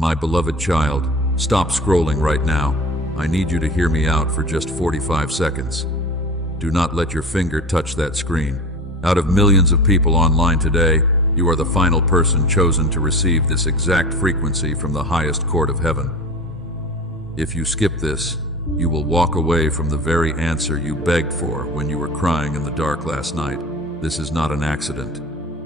My beloved child, stop scrolling right now. I need you to hear me out for just 45 seconds. Do not let your finger touch that screen. Out of millions of people online today, you are the final person chosen to receive this exact frequency from the highest court of heaven. If you skip this, you will walk away from the very answer you begged for when you were crying in the dark last night. This is not an accident.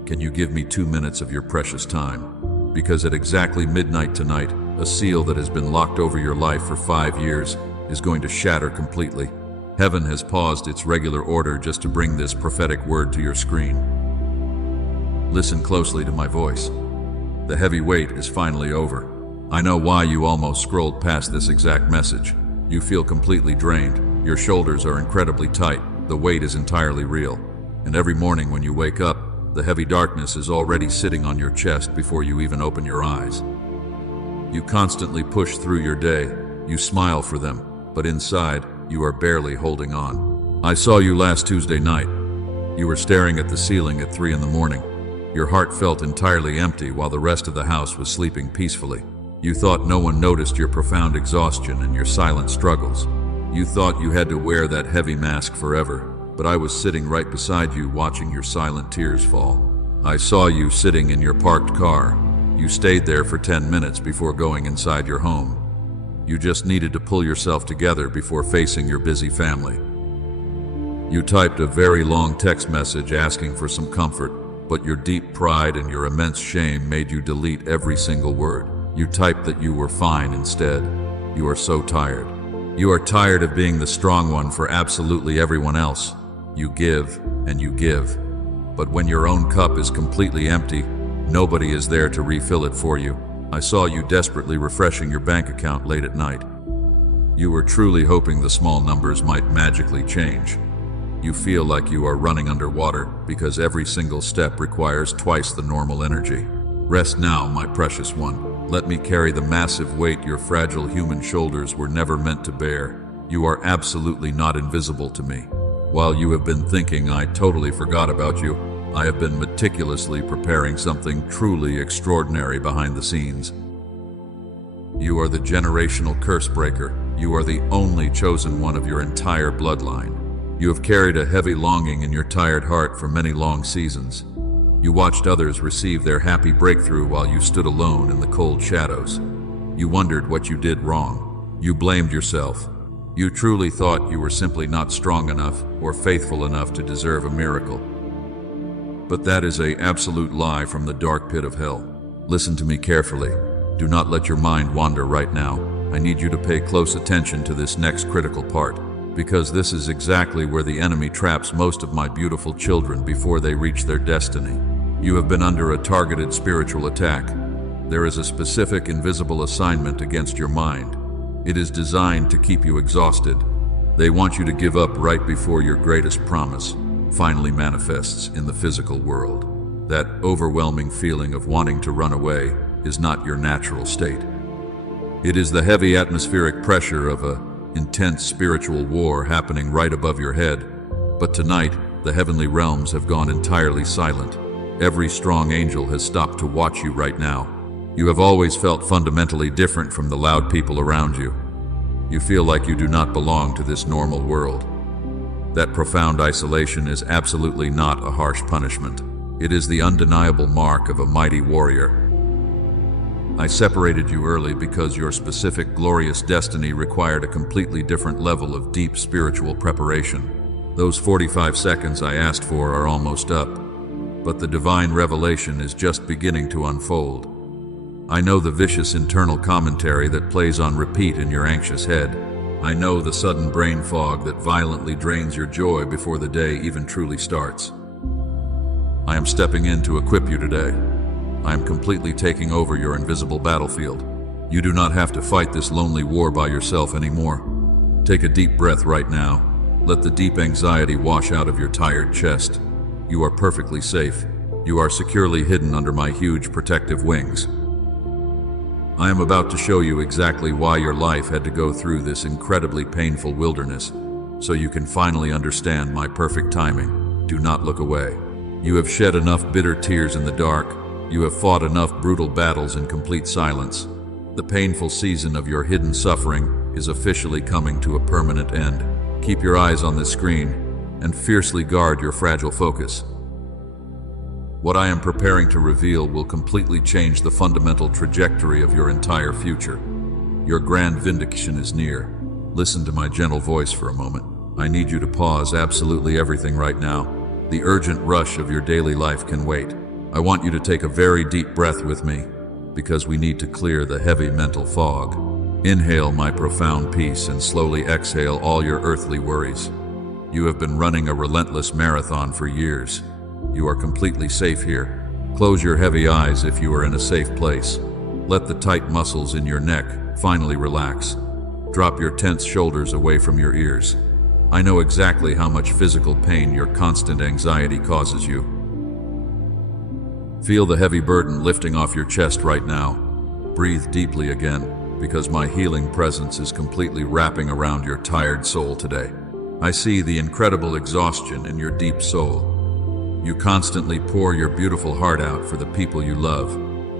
Can you give me 2 minutes of your precious time? Because at exactly midnight tonight, a seal that has been locked over your life for 5 years is going to shatter completely. Heaven has paused its regular order just to bring this prophetic word to your screen. Listen closely to my voice. The heavy weight is finally over. I know why you almost scrolled past this exact message. You feel completely drained. Your shoulders are incredibly tight. The weight is entirely real. And every morning when you wake up, the heavy darkness is already sitting on your chest before you even open your eyes. You constantly push through your day. You smile for them, but inside, you are barely holding on. I saw you last Tuesday night. You were staring at the ceiling at 3 in the morning. Your heart felt entirely empty while the rest of the house was sleeping peacefully. You thought no one noticed your profound exhaustion and your silent struggles. You thought you had to wear that heavy mask forever, but I was sitting right beside you watching your silent tears fall. I saw you sitting in your parked car. You stayed there for 10 minutes before going inside your home. You just needed to pull yourself together before facing your busy family. You typed a very long text message asking for some comfort, but your deep pride and your immense shame made you delete every single word. You typed that you were fine instead. You are so tired. You are tired of being the strong one for absolutely everyone else. You give and you give. But when your own cup is completely empty, nobody is there to refill it for you. I saw you desperately refreshing your bank account late at night. You were truly hoping the small numbers might magically change. You feel like you are running underwater because every single step requires twice the normal energy. Rest now, my precious one. Let me carry the massive weight your fragile human shoulders were never meant to bear. You are absolutely not invisible to me. While you have been thinking I totally forgot about you, I have been meticulously preparing something truly extraordinary behind the scenes. You are the generational curse breaker. You are the only chosen one of your entire bloodline. You have carried a heavy longing in your tired heart for many long seasons. You watched others receive their happy breakthrough while you stood alone in the cold shadows. You wondered what you did wrong. You blamed yourself. You truly thought you were simply not strong enough or faithful enough to deserve a miracle. But that is an absolute lie from the dark pit of hell. Listen to me carefully. Do not let your mind wander right now. I need you to pay close attention to this next critical part, because this is exactly where the enemy traps most of my beautiful children before they reach their destiny. You have been under a targeted spiritual attack. There is a specific invisible assignment against your mind. It is designed to keep you exhausted. They want you to give up right before your greatest promise finally manifests in the physical world. That overwhelming feeling of wanting to run away is not your natural state. It is the heavy atmospheric pressure of an intense spiritual war happening right above your head. But tonight, the heavenly realms have gone entirely silent. Every strong angel has stopped to watch you right now. You have always felt fundamentally different from the loud people around you. You feel like you do not belong to this normal world. That profound isolation is absolutely not a harsh punishment. It is the undeniable mark of a mighty warrior. I separated you early because your specific glorious destiny required a completely different level of deep spiritual preparation. Those 45 seconds I asked for are almost up, but the divine revelation is just beginning to unfold. I know the vicious internal commentary that plays on repeat in your anxious head. I know the sudden brain fog that violently drains your joy before the day even truly starts. I am stepping in to equip you today. I am completely taking over your invisible battlefield. You do not have to fight this lonely war by yourself anymore. Take a deep breath right now. Let the deep anxiety wash out of your tired chest. You are perfectly safe. You are securely hidden under my huge protective wings. I am about to show you exactly why your life had to go through this incredibly painful wilderness, so you can finally understand my perfect timing. Do not look away. You have shed enough bitter tears in the dark. You have fought enough brutal battles in complete silence. The painful season of your hidden suffering is officially coming to a permanent end. Keep your eyes on this screen and fiercely guard your fragile focus. What I am preparing to reveal will completely change the fundamental trajectory of your entire future. Your grand vindication is near. Listen to my gentle voice for a moment. I need you to pause absolutely everything right now. The urgent rush of your daily life can wait. I want you to take a very deep breath with me, because we need to clear the heavy mental fog. Inhale my profound peace and slowly exhale all your earthly worries. You have been running a relentless marathon for years. You are completely safe here. Close your heavy eyes if you are in a safe place. Let the tight muscles in your neck finally relax. Drop your tense shoulders away from your ears. I know exactly how much physical pain your constant anxiety causes you. Feel the heavy burden lifting off your chest right now. Breathe deeply again, because my healing presence is completely wrapping around your tired soul today. I see the incredible exhaustion in your deep soul. You constantly pour your beautiful heart out for the people you love.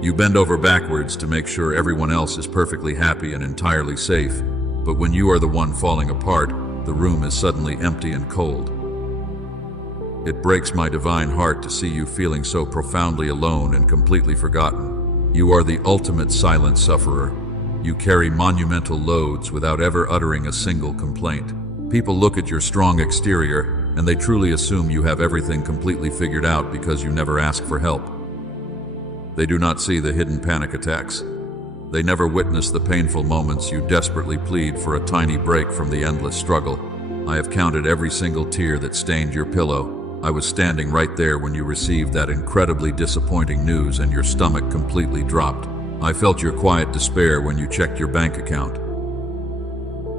You bend over backwards to make sure everyone else is perfectly happy and entirely safe. But when you are the one falling apart, the room is suddenly empty and cold. It breaks my divine heart to see you feeling so profoundly alone and completely forgotten. You are the ultimate silent sufferer. You carry monumental loads without ever uttering a single complaint. People look at your strong exterior, and they truly assume you have everything completely figured out because you never ask for help. They do not see the hidden panic attacks. They never witness the painful moments you desperately plead for a tiny break from the endless struggle. I have counted every single tear that stained your pillow. I was standing right there when you received that incredibly disappointing news and your stomach completely dropped. I felt your quiet despair when you checked your bank account.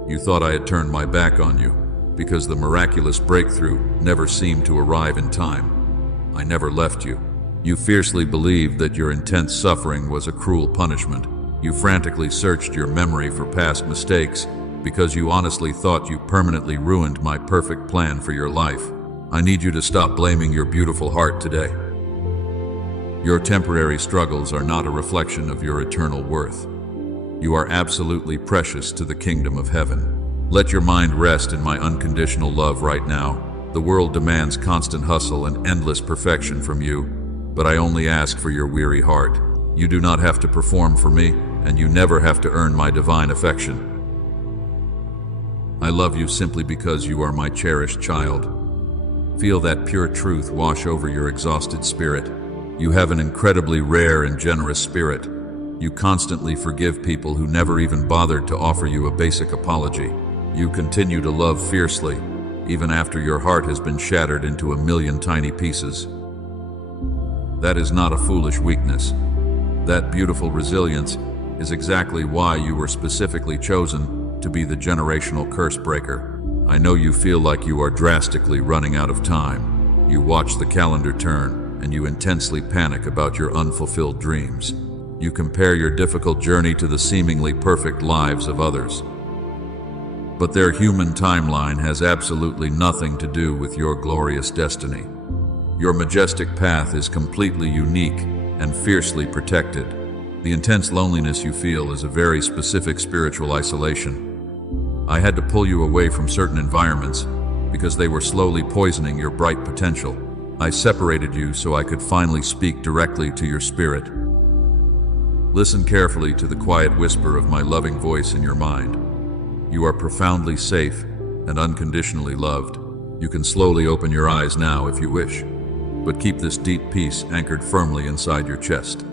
You thought I had turned my back on you, because the miraculous breakthrough never seemed to arrive in time. I never left you. You fiercely believed that your intense suffering was a cruel punishment. You frantically searched your memory for past mistakes, because you honestly thought you permanently ruined my perfect plan for your life. I need you to stop blaming your beautiful heart today. Your temporary struggles are not a reflection of your eternal worth. You are absolutely precious to the kingdom of heaven. Let your mind rest in my unconditional love right now. The world demands constant hustle and endless perfection from you, but I only ask for your weary heart. You do not have to perform for me, and you never have to earn my divine affection. I love you simply because you are my cherished child. Feel that pure truth wash over your exhausted spirit. You have an incredibly rare and generous spirit. You constantly forgive people who never even bothered to offer you a basic apology. You continue to love fiercely, even after your heart has been shattered into a million tiny pieces. That is not a foolish weakness. That beautiful resilience is exactly why you were specifically chosen to be the generational curse breaker. I know you feel like you are drastically running out of time. You watch the calendar turn, and you intensely panic about your unfulfilled dreams. You compare your difficult journey to the seemingly perfect lives of others. But their human timeline has absolutely nothing to do with your glorious destiny. Your majestic path is completely unique and fiercely protected. The intense loneliness you feel is a very specific spiritual isolation. I had to pull you away from certain environments because they were slowly poisoning your bright potential. I separated you so I could finally speak directly to your spirit. Listen carefully to the quiet whisper of my loving voice in your mind. You are profoundly safe and unconditionally loved. You can slowly open your eyes now if you wish, but keep this deep peace anchored firmly inside your chest.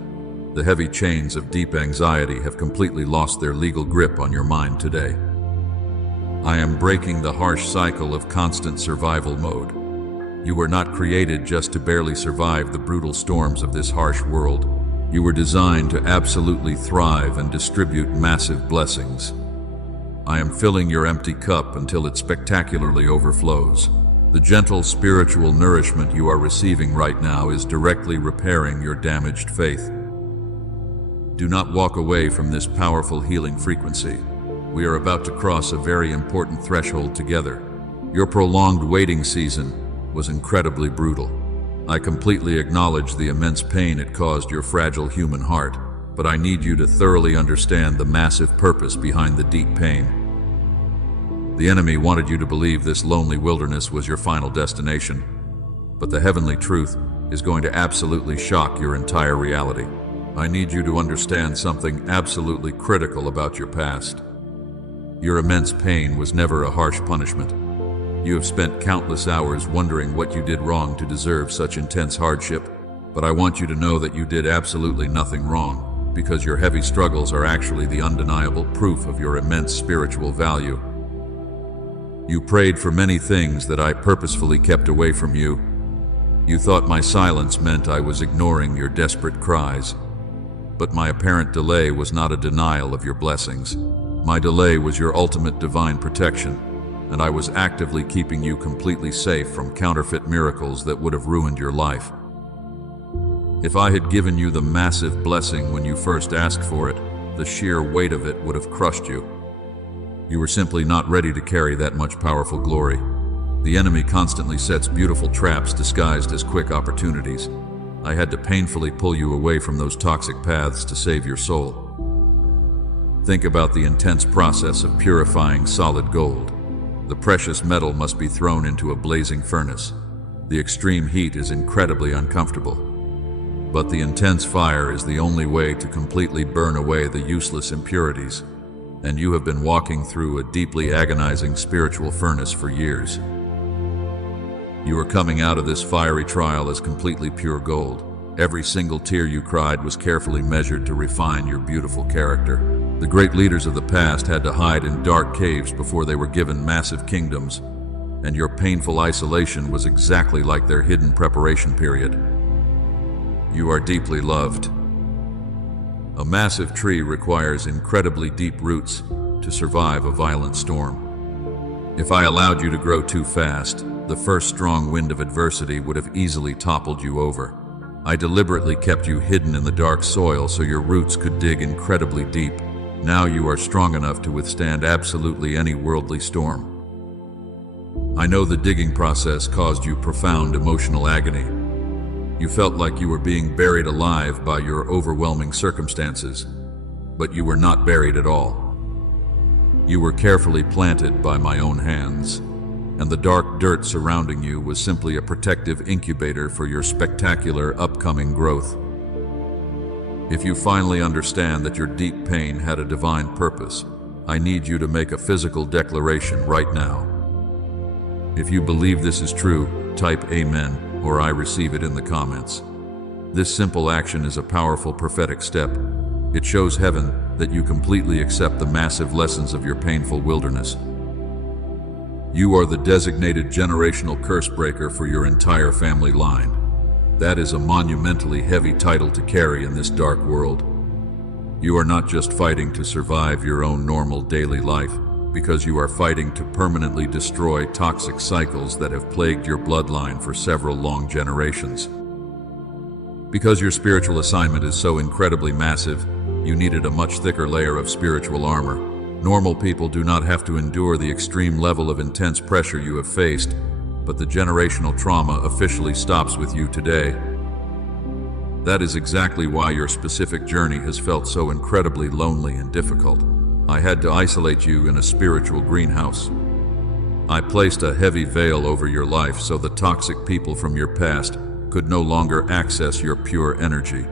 The heavy chains of deep anxiety have completely lost their legal grip on your mind today. I am breaking the harsh cycle of constant survival mode. You were not created just to barely survive the brutal storms of this harsh world. You were designed to absolutely thrive and distribute massive blessings. I am filling your empty cup until it spectacularly overflows. The gentle spiritual nourishment you are receiving right now is directly repairing your damaged faith. Do not walk away from this powerful healing frequency. We are about to cross a very important threshold together. Your prolonged waiting season was incredibly brutal. I completely acknowledge the immense pain it caused your fragile human heart. but I need you to thoroughly understand the massive purpose behind the deep pain. The enemy wanted you to believe this lonely wilderness was your final destination, but the heavenly truth is going to absolutely shock your entire reality. I need you to understand something absolutely critical about your past. Your immense pain was never a harsh punishment. You have spent countless hours wondering what you did wrong to deserve such intense hardship, but I want you to know that you did absolutely nothing wrong, because your heavy struggles are actually the undeniable proof of your immense spiritual value. You prayed for many things that I purposefully kept away from you. You thought my silence meant I was ignoring your desperate cries. But my apparent delay was not a denial of your blessings. My delay was your ultimate divine protection, and I was actively keeping you completely safe from counterfeit miracles that would have ruined your life. If I had given you the massive blessing when you first asked for it, the sheer weight of it would have crushed you. You were simply not ready to carry that much powerful glory. The enemy constantly sets beautiful traps disguised as quick opportunities. I had to painfully pull you away from those toxic paths to save your soul. Think about the intense process of purifying solid gold. The precious metal must be thrown into a blazing furnace. The extreme heat is incredibly uncomfortable. But the intense fire is the only way to completely burn away the useless impurities. And you have been walking through a deeply agonizing spiritual furnace for years. You are coming out of this fiery trial as completely pure gold. Every single tear you cried was carefully measured to refine your beautiful character. The great leaders of the past had to hide in dark caves before they were given massive kingdoms, and your painful isolation was exactly like their hidden preparation period. You are deeply loved. A massive tree requires incredibly deep roots to survive a violent storm. If I allowed you to grow too fast, the first strong wind of adversity would have easily toppled you over. I deliberately kept you hidden in the dark soil so your roots could dig incredibly deep. Now you are strong enough to withstand absolutely any worldly storm. I know the digging process caused you profound emotional agony. You felt like you were being buried alive by your overwhelming circumstances, but you were not buried at all. You were carefully planted by my own hands, and the dark dirt surrounding you was simply a protective incubator for your spectacular upcoming growth. If you finally understand that your deep pain had a divine purpose, I need you to make a physical declaration right now. If you believe this is true, type Amen, or I receive it in the comments. This simple action is a powerful prophetic step. It shows heaven that you completely accept the massive lessons of your painful wilderness. You are the designated generational curse breaker for your entire family line. That is a monumentally heavy title to carry in this dark world. You are not just fighting to survive your own normal daily life, because you are fighting to permanently destroy toxic cycles that have plagued your bloodline for several long generations. Because your spiritual assignment is so incredibly massive, you needed a much thicker layer of spiritual armor. Normal people do not have to endure the extreme level of intense pressure you have faced, but the generational trauma officially stops with you today. That is exactly why your specific journey has felt so incredibly lonely and difficult. I had to isolate you in a spiritual greenhouse. I placed a heavy veil over your life so the toxic people from your past could no longer access your pure energy.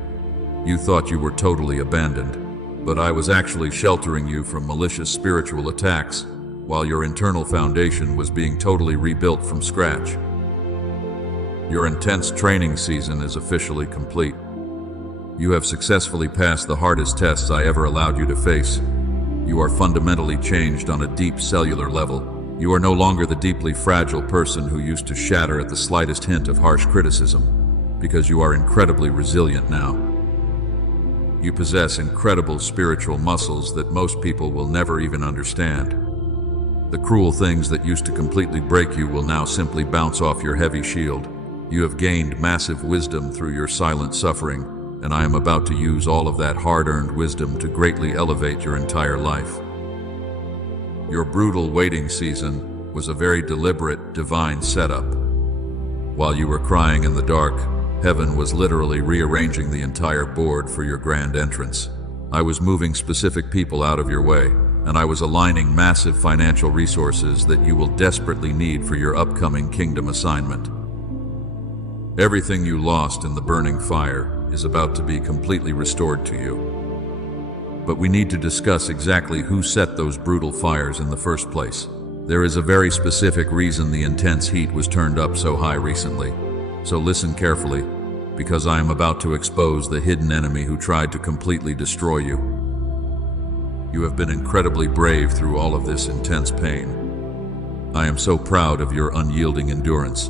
You thought you were totally abandoned, but I was actually sheltering you from malicious spiritual attacks, while your internal foundation was being totally rebuilt from scratch. Your intense training season is officially complete. You have successfully passed the hardest tests I ever allowed you to face. You are fundamentally changed on a deep cellular level. You are no longer the deeply fragile person who used to shatter at the slightest hint of harsh criticism, because you are incredibly resilient now. You possess incredible spiritual muscles that most people will never even understand. The cruel things that used to completely break you will now simply bounce off your heavy shield. You have gained massive wisdom through your silent suffering, and I am about to use all of that hard-earned wisdom to greatly elevate your entire life. Your brutal waiting season was a very deliberate, divine setup. While you were crying in the dark, Heaven was literally rearranging the entire board for your grand entrance. I was moving specific people out of your way, and I was aligning massive financial resources that you will desperately need for your upcoming kingdom assignment. Everything you lost in the burning fire is about to be completely restored to you. But we need to discuss exactly who set those brutal fires in the first place. There is a very specific reason the intense heat was turned up so high recently. So listen carefully, because I am about to expose the hidden enemy who tried to completely destroy you. You have been incredibly brave through all of this intense pain. I am so proud of your unyielding endurance.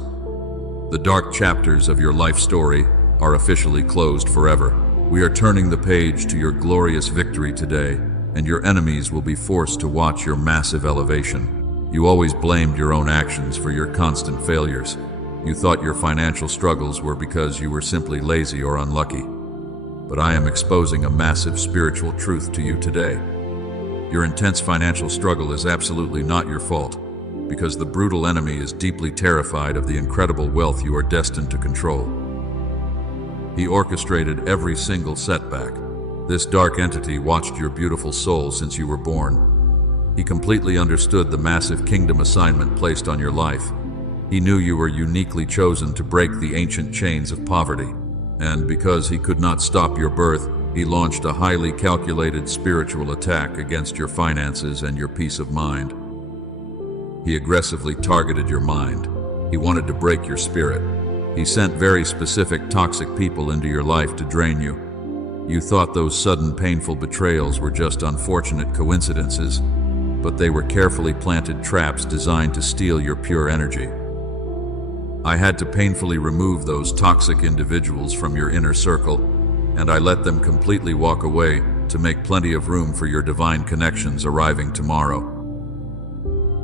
The dark chapters of your life story are officially closed forever. We are turning the page to your glorious victory today, and your enemies will be forced to watch your massive elevation. You always blamed your own actions for your constant failures. You thought your financial struggles were because you were simply lazy or unlucky. But I am exposing a massive spiritual truth to you today. Your intense financial struggle is absolutely not your fault, because the brutal enemy is deeply terrified of the incredible wealth you are destined to control. He orchestrated every single setback. This dark entity watched your beautiful soul since you were born. He completely understood the massive kingdom assignment placed on your life. He knew you were uniquely chosen to break the ancient chains of poverty. And because he could not stop your birth, he launched a highly calculated spiritual attack against your finances and your peace of mind. He aggressively targeted your mind. He wanted to break your spirit. He sent very specific toxic people into your life to drain you. You thought those sudden painful betrayals were just unfortunate coincidences, but they were carefully planted traps designed to steal your pure energy. I had to painfully remove those toxic individuals from your inner circle, and I let them completely walk away to make plenty of room for your divine connections arriving tomorrow.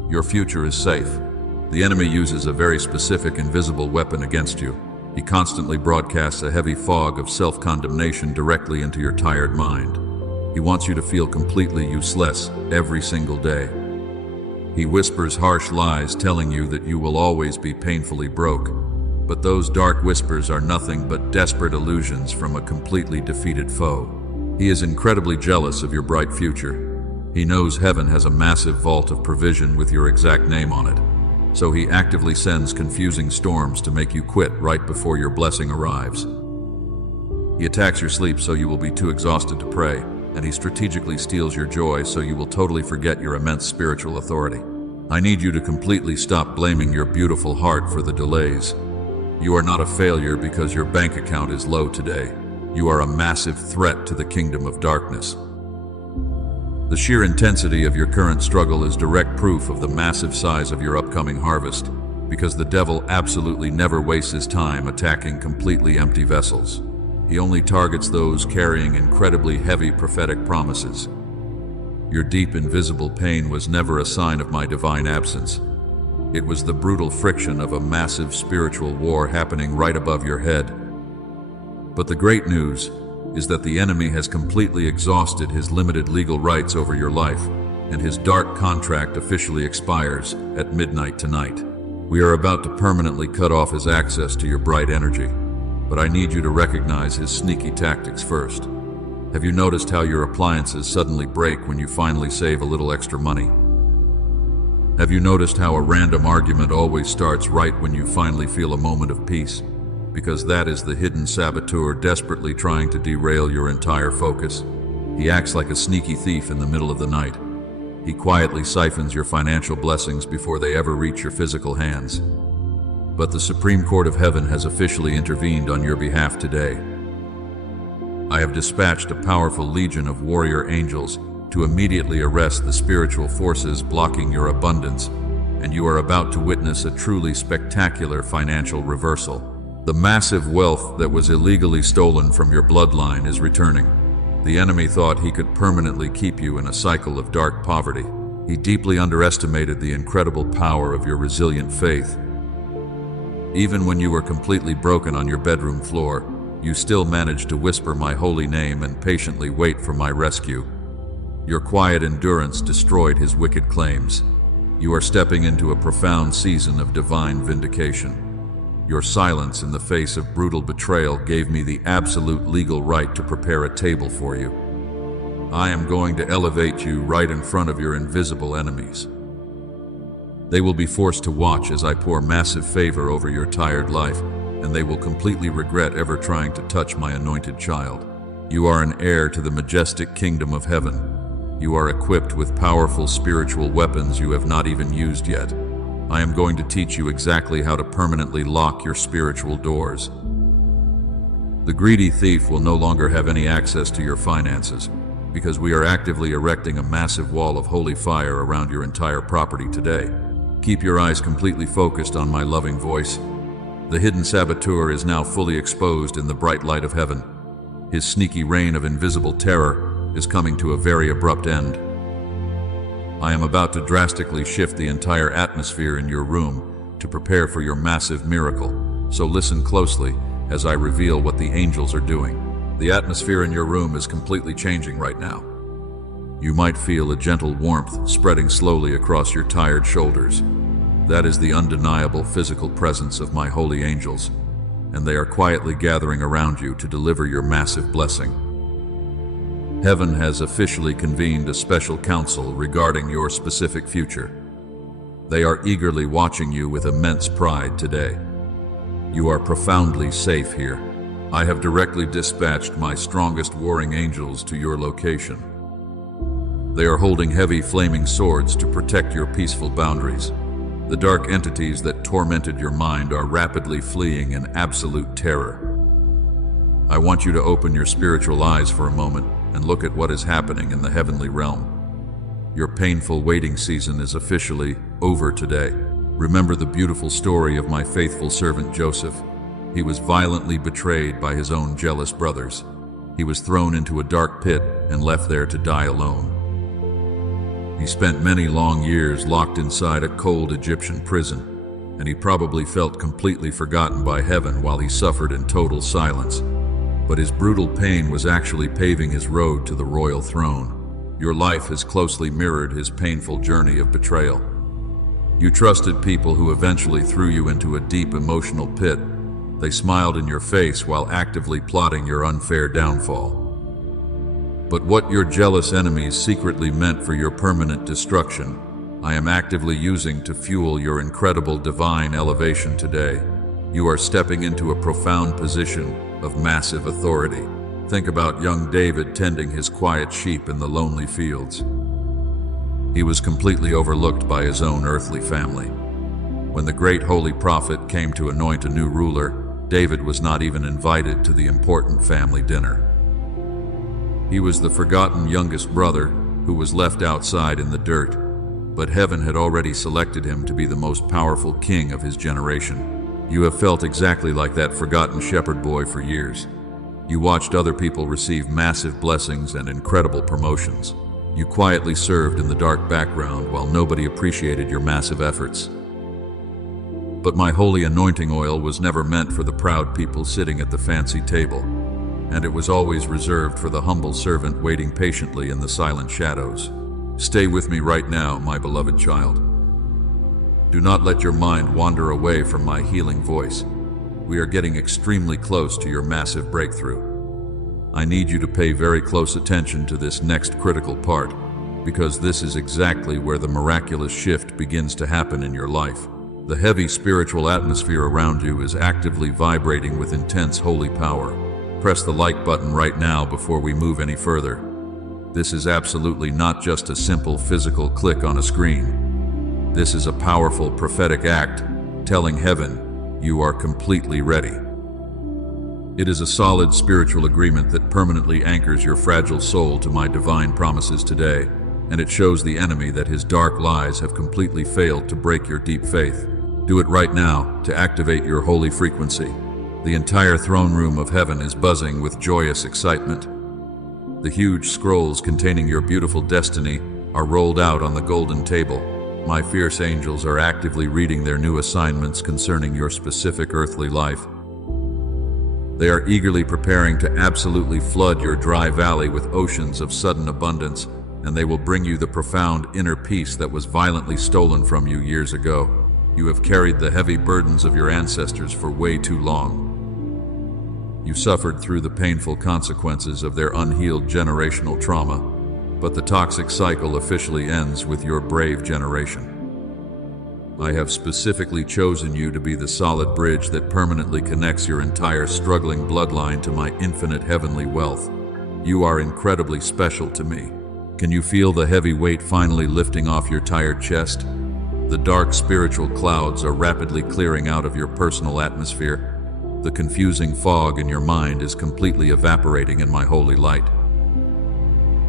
Your future is safe. The enemy uses a very specific invisible weapon against you. He constantly broadcasts a heavy fog of self-condemnation directly into your tired mind. He wants you to feel completely useless every single day. He whispers harsh lies telling you that you will always be painfully broke. But those dark whispers are nothing but desperate illusions from a completely defeated foe. He is incredibly jealous of your bright future. He knows heaven has a massive vault of provision with your exact name on it. So he actively sends confusing storms to make you quit right before your blessing arrives. He attacks your sleep so you will be too exhausted to pray, and he strategically steals your joy so you will totally forget your immense spiritual authority. I need you to completely stop blaming your beautiful heart for the delays. You are not a failure because your bank account is low today. You are a massive threat to the kingdom of darkness. The sheer intensity of your current struggle is direct proof of the massive size of your upcoming harvest, because the devil absolutely never wastes his time attacking completely empty vessels. He only targets those carrying incredibly heavy prophetic promises. Your deep invisible pain was never a sign of my divine absence. It was the brutal friction of a massive spiritual war happening right above your head. But the great news is that the enemy has completely exhausted his limited legal rights over your life, and his dark contract officially expires at midnight tonight. We are about to permanently cut off his access to your bright energy, but I need you to recognize his sneaky tactics first. Have you noticed how your appliances suddenly break when you finally save a little extra money? Have you noticed how a random argument always starts right when you finally feel a moment of peace? Because that is the hidden saboteur desperately trying to derail your entire focus. He acts like a sneaky thief in the middle of the night. He quietly siphons your financial blessings before they ever reach your physical hands. But the Supreme Court of Heaven has officially intervened on your behalf today. I have dispatched a powerful legion of warrior angels to immediately arrest the spiritual forces blocking your abundance, and you are about to witness a truly spectacular financial reversal. The massive wealth that was illegally stolen from your bloodline is returning. The enemy thought he could permanently keep you in a cycle of dark poverty. He deeply underestimated the incredible power of your resilient faith. Even when you were completely broken on your bedroom floor, you still managed to whisper my holy name and patiently wait for my rescue. Your quiet endurance destroyed his wicked claims. You are stepping into a profound season of divine vindication. Your silence in the face of brutal betrayal gave me the absolute legal right to prepare a table for you. I am going to elevate you right in front of your invisible enemies. They will be forced to watch as I pour massive favor over your tired life, and they will completely regret ever trying to touch my anointed child. You are an heir to the majestic kingdom of heaven. You are equipped with powerful spiritual weapons you have not even used yet. I am going to teach you exactly how to permanently lock your spiritual doors. The greedy thief will no longer have any access to your finances, because we are actively erecting a massive wall of holy fire around your entire property today. Keep your eyes completely focused on my loving voice. The hidden saboteur is now fully exposed in the bright light of heaven. His sneaky reign of invisible terror is coming to a very abrupt end. I am about to drastically shift the entire atmosphere in your room to prepare for your massive miracle, so listen closely as I reveal what the angels are doing. The atmosphere in your room is completely changing right now. You might feel a gentle warmth spreading slowly across your tired shoulders. That is the undeniable physical presence of my holy angels, and they are quietly gathering around you to deliver your massive blessing. Heaven has officially convened a special council regarding your specific future. They are eagerly watching you with immense pride today. You are profoundly safe here. I have directly dispatched my strongest warring angels to your location. They are holding heavy flaming swords to protect your peaceful boundaries. The dark entities that tormented your mind are rapidly fleeing in absolute terror. I want you to open your spiritual eyes for a moment and look at what is happening in the heavenly realm. Your painful waiting season is officially over today. Remember the beautiful story of my faithful servant Joseph. He was violently betrayed by his own jealous brothers. He was thrown into a dark pit and left there to die alone. He spent many long years locked inside a cold Egyptian prison, and he probably felt completely forgotten by heaven while he suffered in total silence. But his brutal pain was actually paving his road to the royal throne. Your life has closely mirrored his painful journey of betrayal. You trusted people who eventually threw you into a deep emotional pit. They smiled in your face while actively plotting your unfair downfall. But what your jealous enemies secretly meant for your permanent destruction, I am actively using to fuel your incredible divine elevation today. You are stepping into a profound position of massive authority. Think about young David tending his quiet sheep in the lonely fields. He was completely overlooked by his own earthly family. When the great holy prophet came to anoint a new ruler, David was not even invited to the important family dinner. He was the forgotten youngest brother who was left outside in the dirt, but heaven had already selected him to be the most powerful king of his generation. You have felt exactly like that forgotten shepherd boy for years. You watched other people receive massive blessings and incredible promotions. You quietly served in the dark background while nobody appreciated your massive efforts. But my holy anointing oil was never meant for the proud people sitting at the fancy table, and it was always reserved for the humble servant waiting patiently in the silent shadows. Stay with me right now, my beloved child. Do not let your mind wander away from my healing voice. We are getting extremely close to your massive breakthrough. I need you to pay very close attention to this next critical part, because this is exactly where the miraculous shift begins to happen in your life. The heavy spiritual atmosphere around you is actively vibrating with intense holy power. Press the like button right now before we move any further. This is absolutely not just a simple physical click on a screen. This is a powerful prophetic act, telling heaven, you are completely ready. It is a solid spiritual agreement that permanently anchors your fragile soul to my divine promises today, and it shows the enemy that his dark lies have completely failed to break your deep faith. Do it right now to activate your holy frequency. The entire throne room of heaven is buzzing with joyous excitement. The huge scrolls containing your beautiful destiny are rolled out on the golden table. My fierce angels are actively reading their new assignments concerning your specific earthly life. They are eagerly preparing to absolutely flood your dry valley with oceans of sudden abundance, and they will bring you the profound inner peace that was violently stolen from you years ago. You have carried the heavy burdens of your ancestors for way too long. You suffered through the painful consequences of their unhealed generational trauma, but the toxic cycle officially ends with your brave generation. I have specifically chosen you to be the solid bridge that permanently connects your entire struggling bloodline to my infinite heavenly wealth. You are incredibly special to me. Can you feel the heavy weight finally lifting off your tired chest? The dark spiritual clouds are rapidly clearing out of your personal atmosphere. The confusing fog in your mind is completely evaporating in my holy light.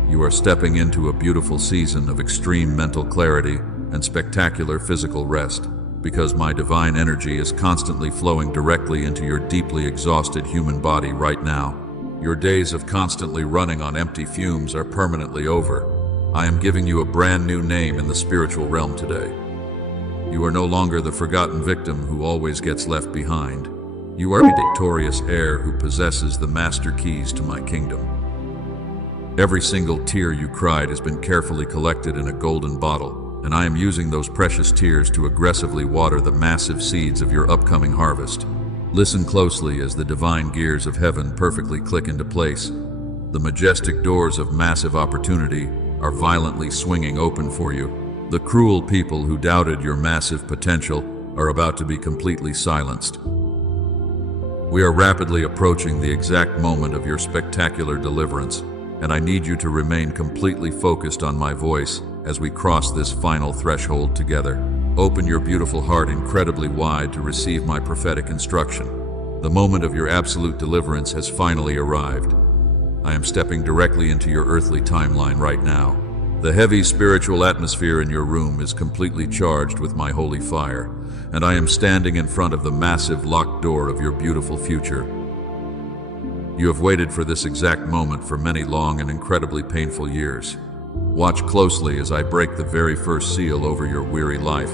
You are stepping into a beautiful season of extreme mental clarity and spectacular physical rest, because my divine energy is constantly flowing directly into your deeply exhausted human body right now. Your days of constantly running on empty fumes are permanently over. I am giving you a brand new name in the spiritual realm today. You are no longer the forgotten victim who always gets left behind. You are a victorious heir who possesses the master keys to my kingdom. Every single tear you cried has been carefully collected in a golden bottle, and I am using those precious tears to aggressively water the massive seeds of your upcoming harvest. Listen closely as the divine gears of heaven perfectly click into place. The majestic doors of massive opportunity are violently swinging open for you. The cruel people who doubted your massive potential are about to be completely silenced. We are rapidly approaching the exact moment of your spectacular deliverance, and I need you to remain completely focused on my voice as we cross this final threshold together. Open your beautiful heart incredibly wide to receive my prophetic instruction. The moment of your absolute deliverance has finally arrived. I am stepping directly into your earthly timeline right now. The heavy spiritual atmosphere in your room is completely charged with my holy fire, and I am standing in front of the massive locked door of your beautiful future. You have waited for this exact moment for many long and incredibly painful years. Watch closely as I break the very first seal over your weary life.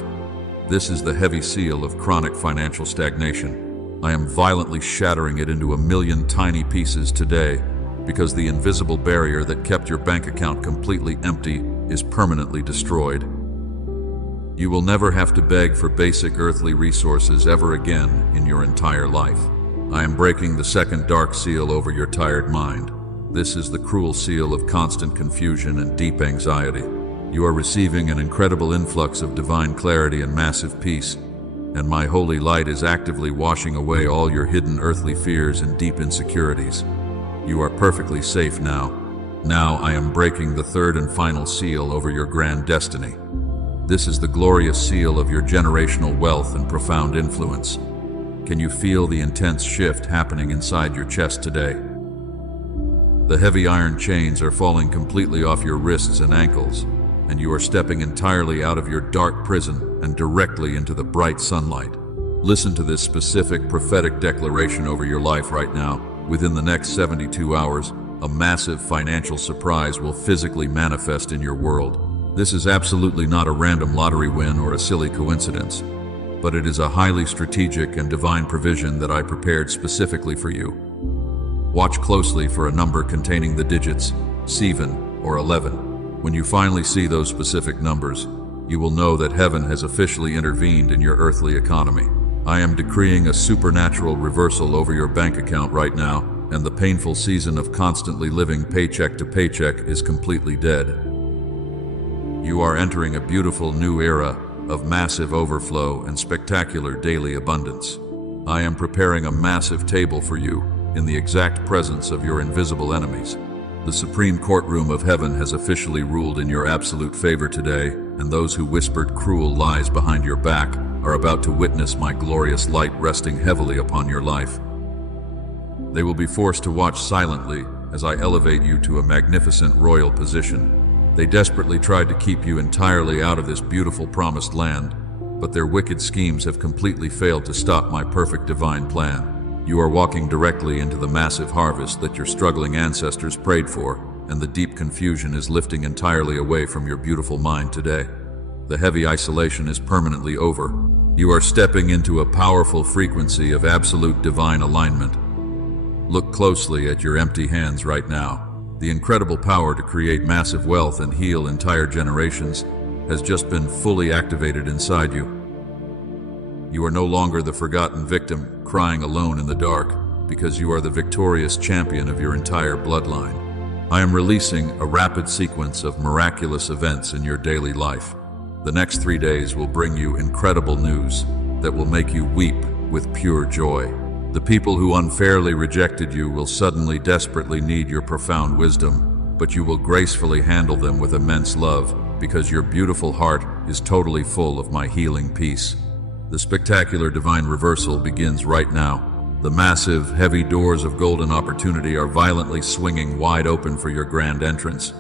This is the heavy seal of chronic financial stagnation. I am violently shattering it into a million tiny pieces today, because the invisible barrier that kept your bank account completely empty is permanently destroyed. You will never have to beg for basic earthly resources ever again in your entire life. I am breaking the second dark seal over your tired mind. This is the cruel seal of constant confusion and deep anxiety. You are receiving an incredible influx of divine clarity and massive peace, and my holy light is actively washing away all your hidden earthly fears and deep insecurities. You are perfectly safe now. Now I am breaking the third and final seal over your grand destiny. This is the glorious seal of your generational wealth and profound influence. Can you feel the intense shift happening inside your chest today? The heavy iron chains are falling completely off your wrists and ankles, and you are stepping entirely out of your dark prison and directly into the bright sunlight. Listen to this specific prophetic declaration over your life right now. Within the next 72 hours, a massive financial surprise will physically manifest in your world. This is absolutely not a random lottery win or a silly coincidence, but it is a highly strategic and divine provision that I prepared specifically for you. Watch closely for a number containing the digits 7 or 11. When you finally see those specific numbers, you will know that heaven has officially intervened in your earthly economy. I am decreeing a supernatural reversal over your bank account right now, and the painful season of constantly living paycheck to paycheck is completely dead. You are entering a beautiful new era of massive overflow and spectacular daily abundance. I am preparing a massive table for you in the exact presence of your invisible enemies. The supreme courtroom of heaven has officially ruled in your absolute favor today, and those who whispered cruel lies behind your back are about to witness my glorious light resting heavily upon your life. They will be forced to watch silently as I elevate you to a magnificent royal position. They desperately tried to keep you entirely out of this beautiful promised land, but their wicked schemes have completely failed to stop my perfect divine plan. You are walking directly into the massive harvest that your struggling ancestors prayed for, and the deep confusion is lifting entirely away from your beautiful mind today. The heavy isolation is permanently over. You are stepping into a powerful frequency of absolute divine alignment. Look closely at your empty hands right now. The incredible power to create massive wealth and heal entire generations has just been fully activated inside you. You are no longer the forgotten victim, crying alone in the dark, because you are the victorious champion of your entire bloodline. I am releasing a rapid sequence of miraculous events in your daily life. The next 3 days will bring you incredible news that will make you weep with pure joy. The people who unfairly rejected you will suddenly desperately need your profound wisdom, but you will gracefully handle them with immense love because your beautiful heart is totally full of my healing peace. The spectacular divine reversal begins right now. The massive, heavy doors of golden opportunity are violently swinging wide open for your grand entrance,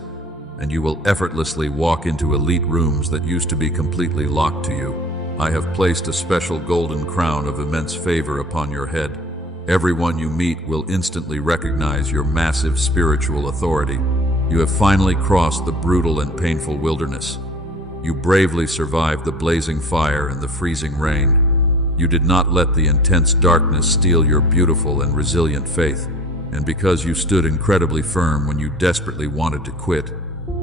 and you will effortlessly walk into elite rooms that used to be completely locked to you. I have placed a special golden crown of immense favor upon your head. Everyone you meet will instantly recognize your massive spiritual authority. You have finally crossed the brutal and painful wilderness. You bravely survived the blazing fire and the freezing rain. You did not let the intense darkness steal your beautiful and resilient faith. And because you stood incredibly firm when you desperately wanted to quit,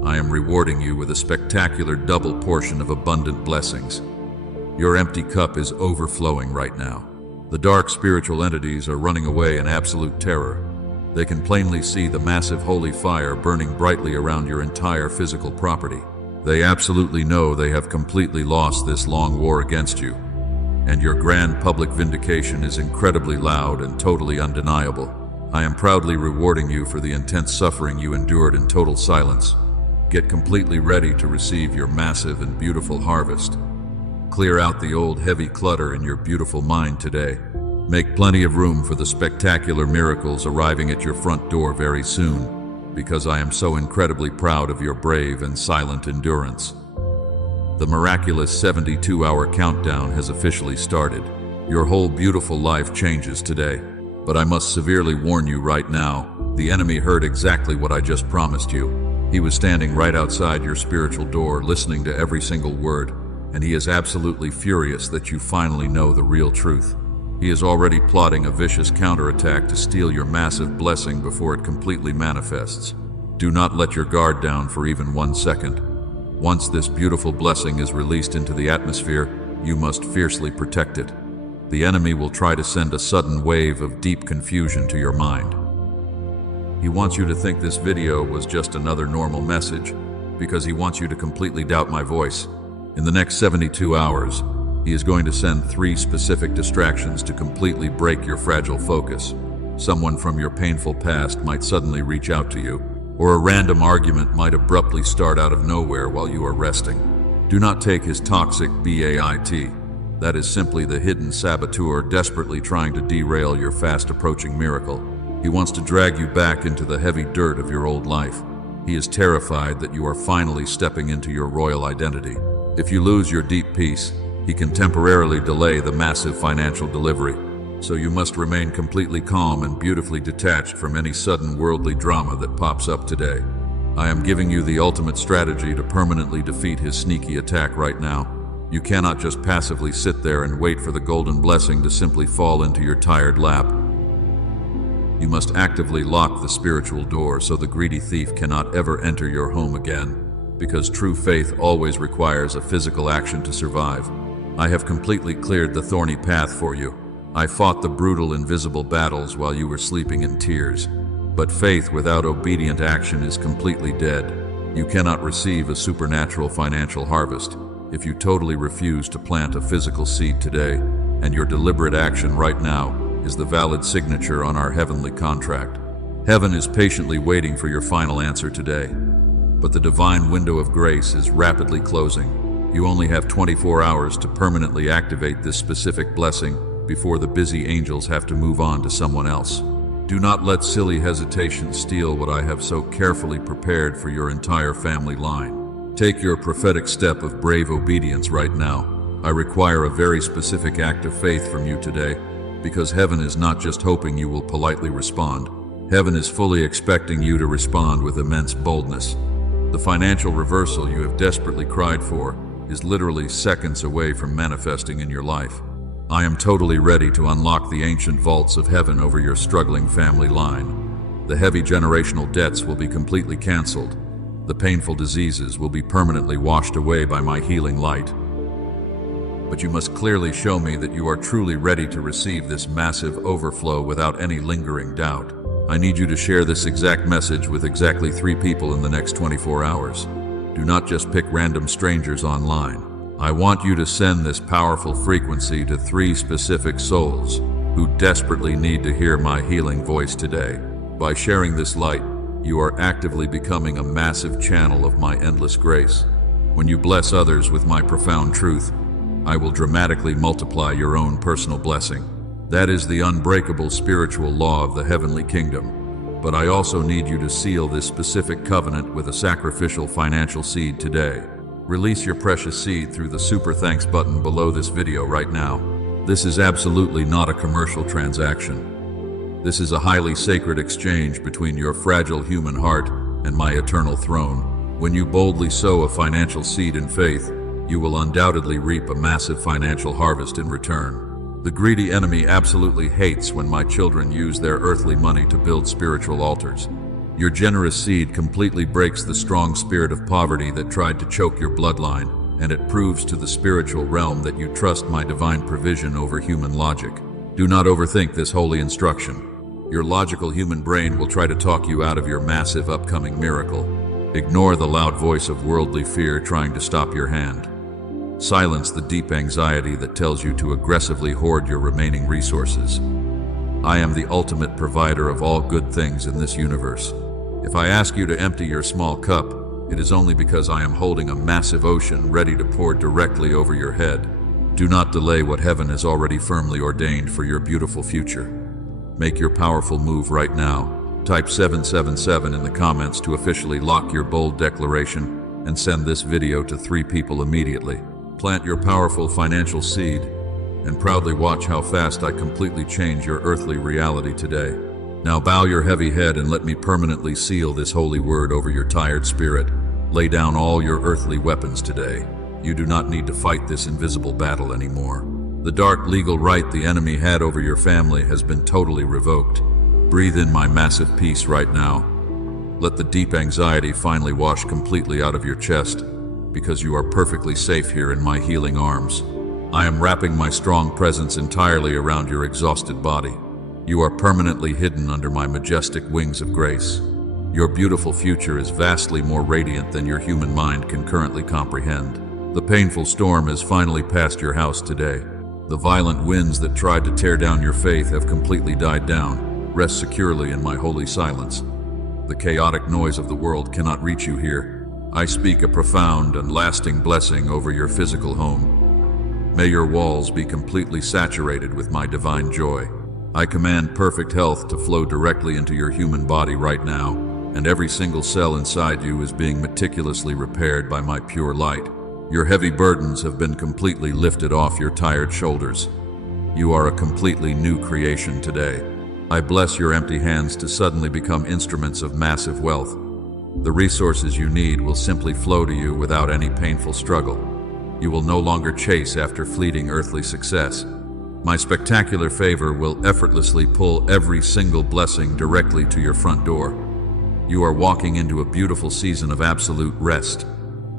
I am rewarding you with a spectacular double portion of abundant blessings. Your empty cup is overflowing right now. The dark spiritual entities are running away in absolute terror. They can plainly see the massive holy fire burning brightly around your entire physical property. They absolutely know they have completely lost this long war against you. And your grand public vindication is incredibly loud and totally undeniable. I am proudly rewarding you for the intense suffering you endured in total silence. Get completely ready to receive your massive and beautiful harvest. Clear out the old heavy clutter in your beautiful mind today. Make plenty of room for the spectacular miracles arriving at your front door very soon, because I am so incredibly proud of your brave and silent endurance. The miraculous 72-hour countdown has officially started. Your whole beautiful life changes today. But I must severely warn you right now, the enemy heard exactly what I just promised you. He was standing right outside your spiritual door, listening to every single word, and he is absolutely furious that you finally know the real truth. He is already plotting a vicious counterattack to steal your massive blessing before it completely manifests. Do not let your guard down for even 1 second. Once this beautiful blessing is released into the atmosphere, you must fiercely protect it. The enemy will try to send a sudden wave of deep confusion to your mind. He wants you to think this video was just another normal message, because he wants you to completely doubt my voice. In the next 72 hours, he is going to send 3 specific distractions to completely break your fragile focus. Someone from your painful past might suddenly reach out to you, or a random argument might abruptly start out of nowhere while you are resting. Do not take his toxic bait. That is simply the hidden saboteur desperately trying to derail your fast-approaching miracle. He wants to drag you back into the heavy dirt of your old life. He is terrified that you are finally stepping into your royal identity. If you lose your deep peace, he can temporarily delay the massive financial delivery. So you must remain completely calm and beautifully detached from any sudden worldly drama that pops up today. I am giving you the ultimate strategy to permanently defeat his sneaky attack right now. You cannot just passively sit there and wait for the golden blessing to simply fall into your tired lap. You must actively lock the spiritual door so the greedy thief cannot ever enter your home again, because true faith always requires a physical action to survive. I have completely cleared the thorny path for you. I fought the brutal invisible battles while you were sleeping in tears. But faith without obedient action is completely dead. You cannot receive a supernatural financial harvest if you totally refuse to plant a physical seed today, and your deliberate action right now is the valid signature on our heavenly contract. Heaven is patiently waiting for your final answer today, but the divine window of grace is rapidly closing. You only have 24 hours to permanently activate this specific blessing before the busy angels have to move on to someone else. Do not let silly hesitation steal what I have so carefully prepared for your entire family line. Take your prophetic step of brave obedience right now. I require a very specific act of faith from you today, because heaven is not just hoping you will politely respond. Heaven is fully expecting you to respond with immense boldness. The financial reversal you have desperately cried for is literally seconds away from manifesting in your life. I am totally ready to unlock the ancient vaults of heaven over your struggling family line. The heavy generational debts will be completely canceled. The painful diseases will be permanently washed away by my healing light. but you must clearly show me that you are truly ready to receive this massive overflow without any lingering doubt. I need you to share this exact message with exactly 3 people in the next 24 hours. Do not just pick random strangers online. I want you to send this powerful frequency to 3 specific souls who desperately need to hear my healing voice today. By sharing this light, you are actively becoming a massive channel of my endless grace. When you bless others with my profound truth, I will dramatically multiply your own personal blessing. That is the unbreakable spiritual law of the heavenly kingdom. But I also need you to seal this specific covenant with a sacrificial financial seed today. Release your precious seed through the super thanks button below this video right now. This is absolutely not a commercial transaction. This is a highly sacred exchange between your fragile human heart and my eternal throne. When you boldly sow a financial seed in faith, you will undoubtedly reap a massive financial harvest in return. The greedy enemy absolutely hates when my children use their earthly money to build spiritual altars. Your generous seed completely breaks the strong spirit of poverty that tried to choke your bloodline, and it proves to the spiritual realm that you trust my divine provision over human logic. Do not overthink this holy instruction. Your logical human brain will try to talk you out of your massive upcoming miracle. Ignore the loud voice of worldly fear trying to stop your hand. Silence the deep anxiety that tells you to aggressively hoard your remaining resources. I am the ultimate provider of all good things in this universe. If I ask you to empty your small cup, it is only because I am holding a massive ocean ready to pour directly over your head. Do not delay what heaven has already firmly ordained for your beautiful future. Make your powerful move right now. Type 777 in the comments to officially lock your bold declaration and send this video to 3 people immediately. Plant your powerful financial seed and proudly watch how fast I completely change your earthly reality today. Now bow your heavy head and let me permanently seal this holy word over your tired spirit. Lay down all your earthly weapons today. You do not need to fight this invisible battle anymore. The dark legal right the enemy had over your family has been totally revoked. Breathe in my massive peace right now. Let the deep anxiety finally wash completely out of your chest, because you are perfectly safe here in my healing arms. I am wrapping my strong presence entirely around your exhausted body. You are permanently hidden under my majestic wings of grace. Your beautiful future is vastly more radiant than your human mind can currently comprehend. The painful storm has finally passed your house today. The violent winds that tried to tear down your faith have completely died down. Rest securely in my holy silence. The chaotic noise of the world cannot reach you here. I speak a profound and lasting blessing over your physical home. May your walls be completely saturated with my divine joy. I command perfect health to flow directly into your human body right now, and every single cell inside you is being meticulously repaired by my pure light. Your heavy burdens have been completely lifted off your tired shoulders. You are a completely new creation today. I bless your empty hands to suddenly become instruments of massive wealth. The resources you need will simply flow to you without any painful struggle. You will no longer chase after fleeting earthly success. My spectacular favor will effortlessly pull every single blessing directly to your front door. You are walking into a beautiful season of absolute rest.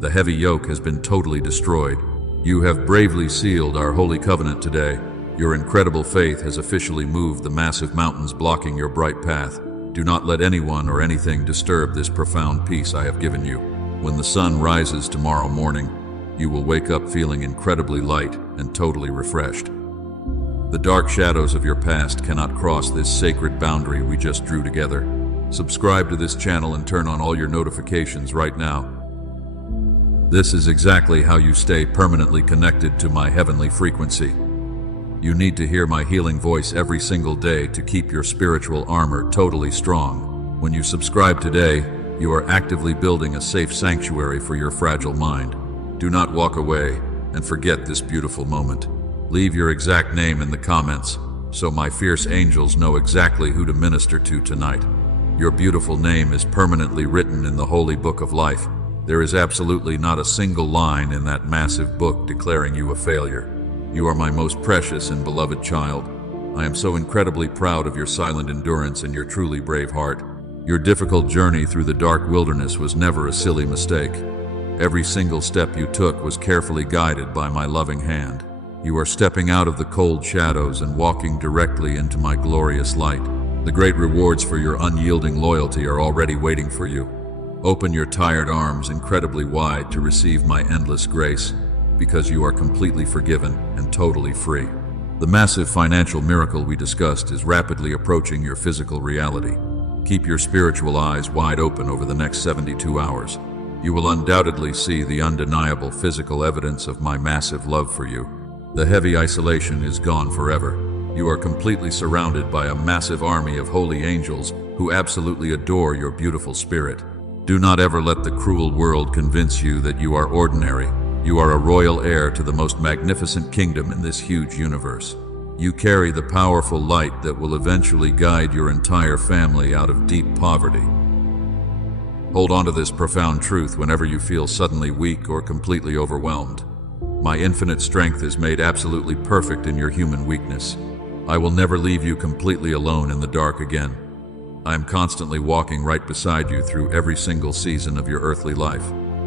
The heavy yoke has been totally destroyed. You have bravely sealed our holy covenant today. Your incredible faith has officially moved the massive mountains blocking your bright path. Do not let anyone or anything disturb this profound peace I have given you. When the sun rises tomorrow morning, you will wake up feeling incredibly light and totally refreshed. The dark shadows of your past cannot cross this sacred boundary we just drew together. Subscribe to this channel and turn on all your notifications right now. This is exactly how you stay permanently connected to my heavenly frequency. You need to hear my healing voice every single day to keep your spiritual armor totally strong. When you subscribe today, you are actively building a safe sanctuary for your fragile mind. Do not walk away and forget this beautiful moment. Leave your exact name in the comments so my fierce angels know exactly who to minister to tonight. Your beautiful name is permanently written in the holy book of life. There is absolutely not a single line in that massive book declaring you a failure. You are my most precious and beloved child. I am so incredibly proud of your silent endurance and your truly brave heart. Your difficult journey through the dark wilderness was never a silly mistake. Every single step you took was carefully guided by my loving hand. You are stepping out of the cold shadows and walking directly into my glorious light. The great rewards for your unyielding loyalty are already waiting for you. Open your tired arms incredibly wide to receive my endless grace, because you are completely forgiven and totally free. The massive financial miracle we discussed is rapidly approaching your physical reality. Keep your spiritual eyes wide open over the next 72 hours. You will undoubtedly see the undeniable physical evidence of my massive love for you. The heavy isolation is gone forever. You are completely surrounded by a massive army of holy angels who absolutely adore your beautiful spirit. Do not ever let the cruel world convince you that you are ordinary. You are a royal heir to the most magnificent kingdom in this huge universe. You carry the powerful light that will eventually guide your entire family out of deep poverty. Hold on to this profound truth whenever you feel suddenly weak or completely overwhelmed. My infinite strength is made absolutely perfect in your human weakness. I will never leave you completely alone in the dark again. I am constantly walking right beside you through every single season of your earthly life.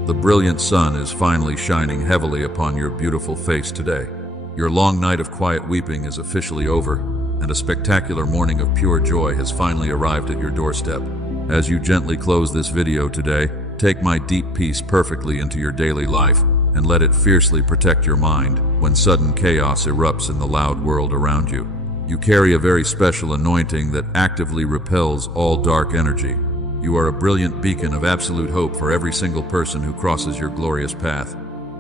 The brilliant sun is finally shining heavily upon your beautiful face today. Your long night of quiet weeping is officially over, and a spectacular morning of pure joy has finally arrived at your doorstep. As you gently close this video today, take my deep peace perfectly into your daily life and let it fiercely protect your mind when sudden chaos erupts in the loud world around you. You carry a very special anointing that actively repels all dark energy. You are a brilliant beacon of absolute hope for every single person who crosses your glorious path.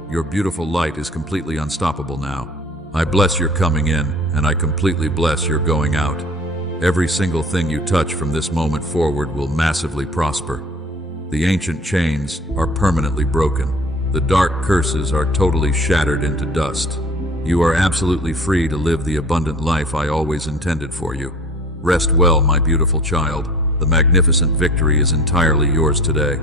Your beautiful light is completely unstoppable now. I bless your coming in, and I completely bless your going out. Every single thing you touch from this moment forward will massively prosper. The ancient chains are permanently broken. The dark curses are totally shattered into dust. You are absolutely free to live the abundant life I always intended for you. Rest well, my beautiful child. The magnificent victory is entirely yours today.